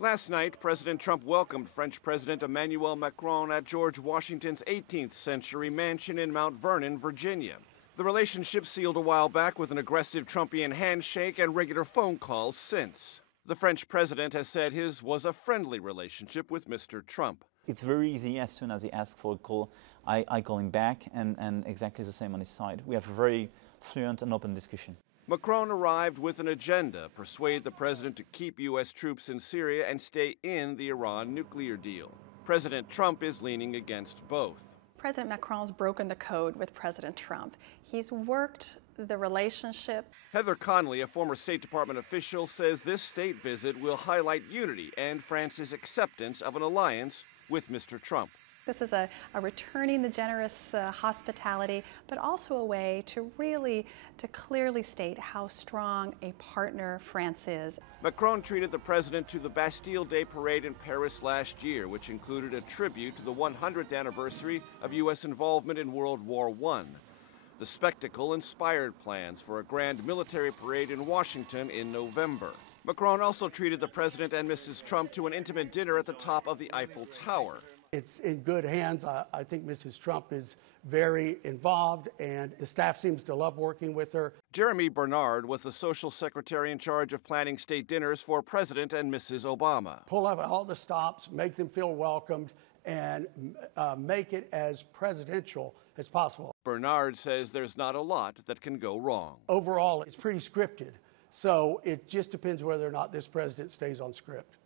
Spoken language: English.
Last night, President Trump welcomed French President Emmanuel Macron at George Washington's 18th century mansion in Mount Vernon, Virginia. The relationship sealed a while back with an aggressive Trumpian handshake and regular phone calls since. The French president has said his was a friendly relationship with Mr. Trump. It's very easy. As soon as he asks for a call, I call him back, and exactly the same on his side. We have a very fluent and open discussion. Macron arrived with an agenda: persuade the president to keep U.S. troops in Syria and stay in the Iran nuclear deal. President Trump is leaning against both. President Macron's broken the code with President Trump. He's worked the relationship. Heather Connolly, a former State Department official, says this state visit will highlight unity and France's acceptance of an alliance with Mr. Trump. This is a returning the generous hospitality, but also a way to clearly state how strong a partner France is. Macron treated the president to the Bastille Day parade in Paris last year, which included a tribute to the 100th anniversary of U.S. involvement in World War I. The spectacle inspired plans for a grand military parade in Washington in November. Macron also treated the president and Mrs. Trump to an intimate dinner at the top of the Eiffel Tower. It's in good hands. I think Mrs. Trump is very involved, and the staff seems to love working with her. Jeremy Bernard was the social secretary in charge of planning state dinners for President and Mrs. Obama. Pull up all the stops, make them feel welcomed, and make it as presidential as possible. Bernard says there's not a lot that can go wrong. Overall, it's pretty scripted, so it just depends whether or not this president stays on script.